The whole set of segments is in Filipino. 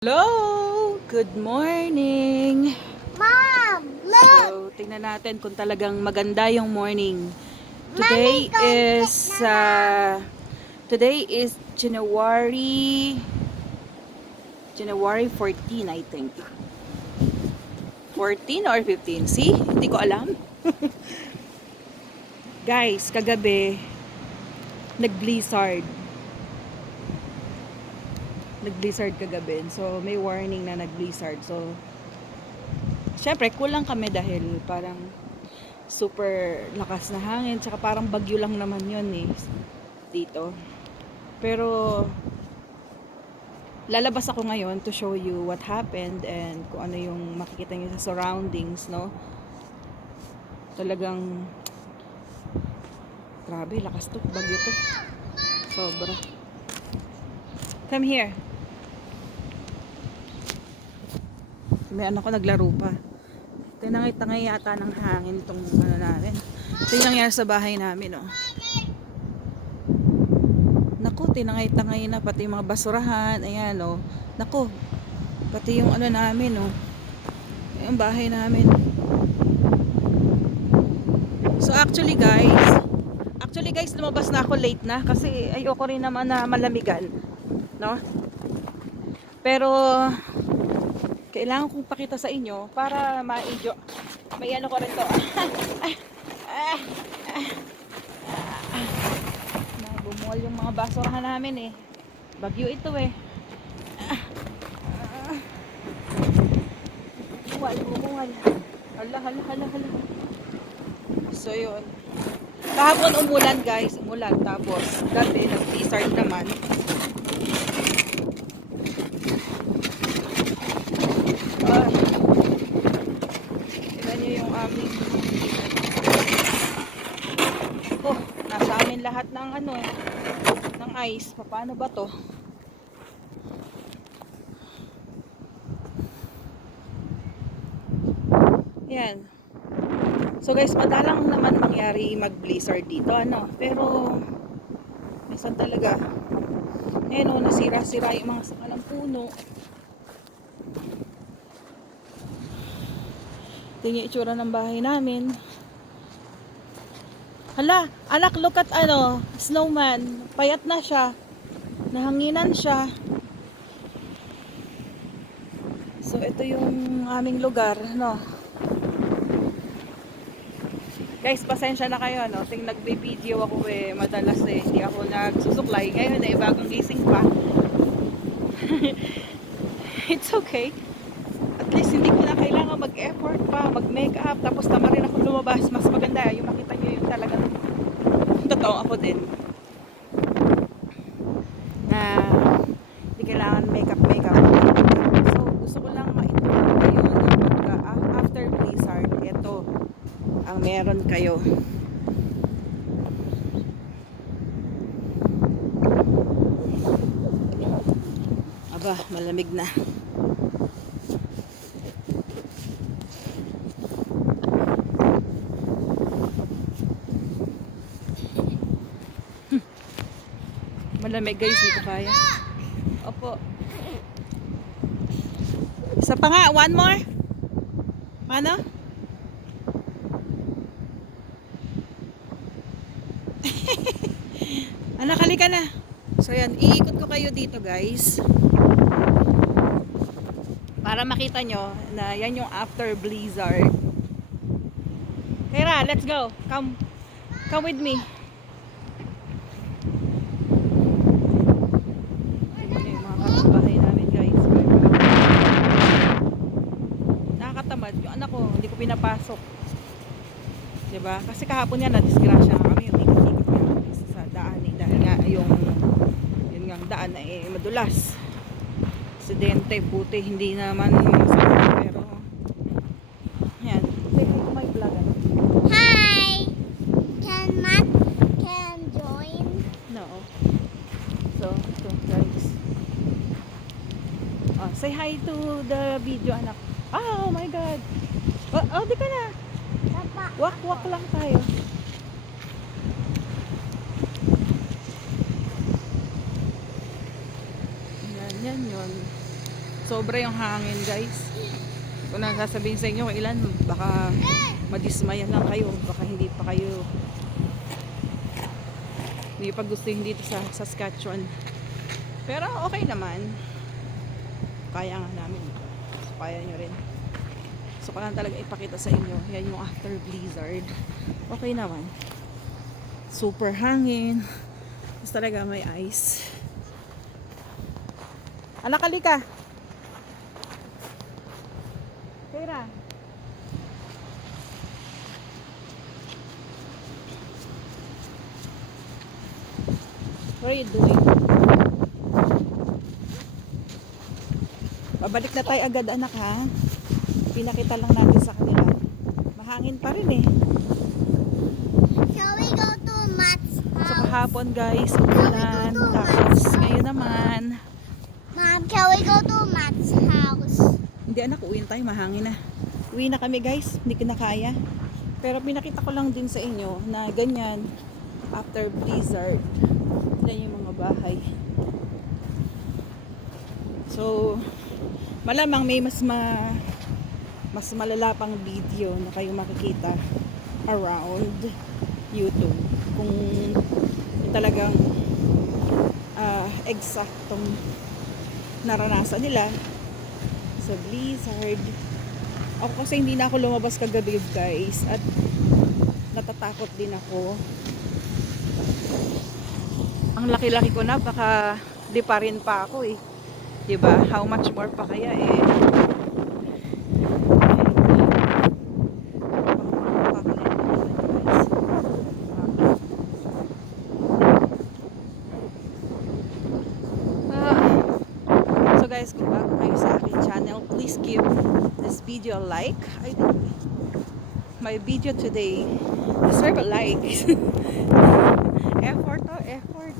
Hello! Good morning! Mom, look! So, tingnan natin kung talagang maganda yung morning. Mommy, Today go is, get na. today is January 14, I think. 14 or 15? See? Hindi ko alam. Guys, kagabi, nag-blizzard. Nag-blizzard kagabi. So, may warning na nag-blizzard. So, syempre, kulang kami dahil parang super lakas na hangin. Tsaka parang bagyo lang naman yun eh. Dito. Pero, lalabas ako ngayon to show you what happened and kung ano yung makikita nyo sa surroundings, no? Talagang, grabe, lakas to. Bagyo to. Sobra. Come here. May anak ko naglaro pa. Tinangay-tangay yata ng hangin itong ano namin. Ito yung nangyari sa bahay namin, no? Naku, tinangay-tangay na pati yung mga basurahan. Ayan, no? Naku, pati yung ano namin, no? Yung bahay namin. So actually guys, lumabas na ako late na kasi ayoko rin naman na malamigan, no? Pero kailangan kong pakita sa inyo para ma-enjoy. May ano ko rin to. Bumuwal yung mga basurahan namin eh. Bagyo ito eh. Bumuwal. Hala. So yun. Kahapon umulan guys. Umulan. Tapos gabi nag-blizzard naman. Tignan nyo yung aming nasa amin lahat ng ano ng ice. Paano ba to? Yan. So guys, madalang naman mangyari mag-blizzard dito, ano. Pero minsan talaga ayan o, nasira-sira yung mga sakalang puno. Tingnan yung itsura ng bahay namin. Hala, anak, look at ano, snowman. Payat na siya. Nahanginan siya. So ito yung aming lugar, no. Guys, pasensya na kayo, no. Ting nagbe-video ako eh, madalas eh, hindi ako nagsusuklay. Ngayon eh, bagong gising pa. It's okay. At least hindi ko na kailangan mag-effort pa, mag-makeup, tapos tama rin ako lumabas. Mas maganda yung makita nyo yung talagang totoo ako din. Na hindi kailangan makeup. So, gusto ko lang ma-inform kayo na pagka after blizzard, ito ang meron kayo. Aba, malamig na. Malamig guys, hindi ko kaya. Opo. Isa pa nga, one more. Paano? Anak, halika na. So yan, iikot ko kayo dito guys. Para makita nyo na yan yung after blizzard. Tara, let's go. Come with me. Yung mga kapitbahay namin guys. Nakakatamad. Yung anak ko, hindi ko pinapasok. Diba? Kasi kahapon yan, na-disgrasya kami. Umikot-ikot kami sa daan eh. Dahil nga yun nga daan ay madulas. Aksidente, puti, hindi naman masama. Pero, yan. Say hi to my vlog. Hi! Can join? No. So, ito guys. Say hi to the video, anak. Oh my God. Di ka na. Walk lang tayo. Yan yun. Sobra yung hangin, guys. Kung nasasabihin sa inyo kung ilan, baka madismayan lang kayo. Baka hindi pa gustuhin dito sa Saskatchewan. Pero okay naman. Kaya nga namin. So, kaya nyo rin. So, kailangan talaga ipakita sa inyo. Yan yung after blizzard. Okay naman. Super hangin. Tapos talaga may ice. Anak, halika. Kira. What are you doing? Babalik na tayo agad, anak, ha? Pinakita lang natin sa kanila. Mahangin pa rin eh. Shall we go to Matt's So house? kahapon, guys, umulan. Tapos ngayon naman. Mom, can we go to Matt's house? Hindi, anak, uwiin tayo. Mahangin na. Uwi na kami, guys. Hindi ko na kaya. Pero pinakita ko lang din sa inyo na ganyan after blizzard. Yan yung mga bahay. So malamang may mas malala pang video na kayo makikita around YouTube kung talagang eksaktong naranasan nila sa blizzard. Ako kasi hindi na ako lumabas kagabi, guys, at natatakot din ako. Ang laki-laki ko na, baka di pa rin pa ako eh. Diba? How much more pa kaya eh. So guys, kung bago kayo sa aking channel, please give this video a like. I think my video today deserve a like. Effort to, effort.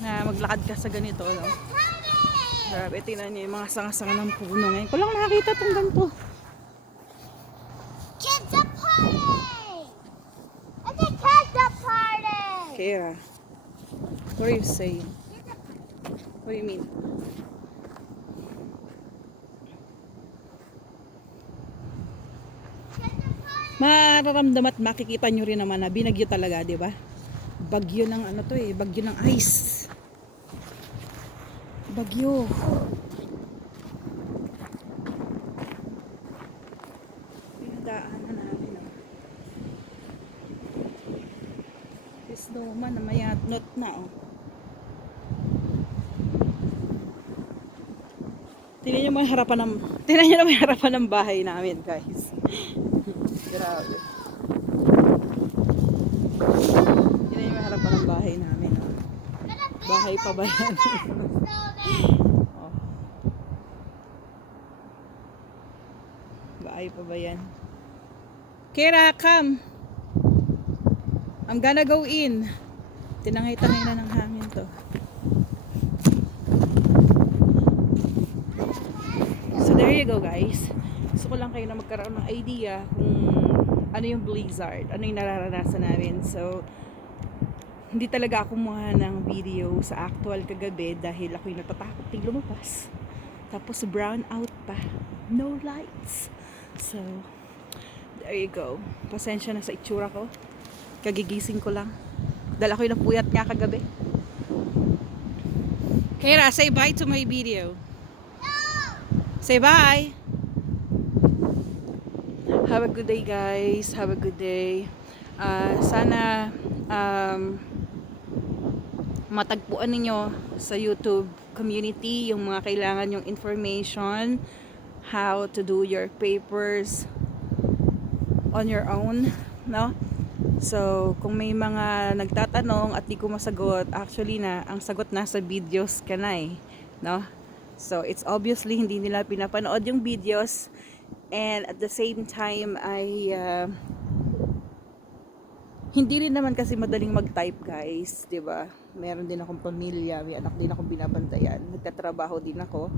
Na maglakad ka sa ganito, no? Grabe, tingnan niyo yung mga sanga-sanga ng puno ngayon. Ko lang nakakita itong ganito. Kids a party! It's a kids a party! Kira, what are you saying? What do you mean? Mararamdaman at makikita nyo rin naman na binagyo talaga, di ba? Bagyo ng ano to eh, bagyo ng ice. Bagyo. Pinadaanan namin, oh. This snowman na mayatnot na, oh. Tingnan nyo may harapan ng bahay namin, guys. Grabe. Tingnan nyo may harapan ng bahay namin, oh. Bahay pa ba yan? Oh. Bahay pa ba yan? Kira, come! I'm gonna go in. Tinangay-tangay na ng hangin to. So there you go, guys. Gusto ko lang kayo na magkaroon ng idea kung ano yung blizzard, ano yung nararanasan namin. So hindi talaga ako kumuha ng video sa actual kagabi dahil ako'y natatakot din lumabas. Tapos brown out pa. No lights. So, there you go. Pasensya na sa itsura ko. Kagigising ko lang. Dahil ako'y napuyat nga kagabi. Kira, say bye to my video. Say bye. Have a good day, guys. Have a good day. Sana matagpuan ninyo sa YouTube community yung mga kailangan yung information, how to do your papers on your own, no? So, kung may mga nagtatanong at di ko masagot, actually ang sagot nasa videos ka na eh, no? So, it's obviously hindi nila pinapanood yung videos, and at the same time ay hindi rin naman kasi madaling mag-type, guys, 'di ba? Meron din akong pamilya, may anak din akong binabantayan, nagtatrabaho din ako.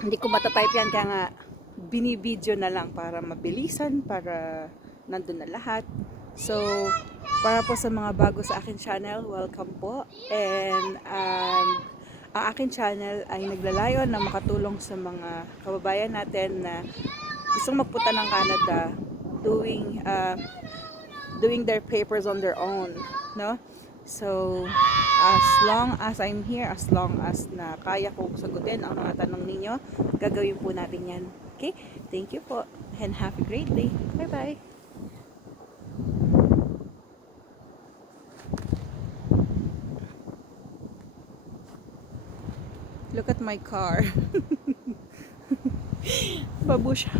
Hindi ko matatype yan, kaya nga binibideo na lang para mabilisan, para nandun na lahat. So, para po sa mga bago sa akin channel, welcome po. And Ang aking channel ay naglalayon na makatulong sa mga kababayan natin na gustong magpunta ng Canada, doing their papers on their own, no? So, as long as I'm here, as long as na kaya ko sagutin ang mga tanong ninyo, gagawin po natin yan. Okay? Thank you po and have a great day. Bye-bye. Look at my car. Babusha.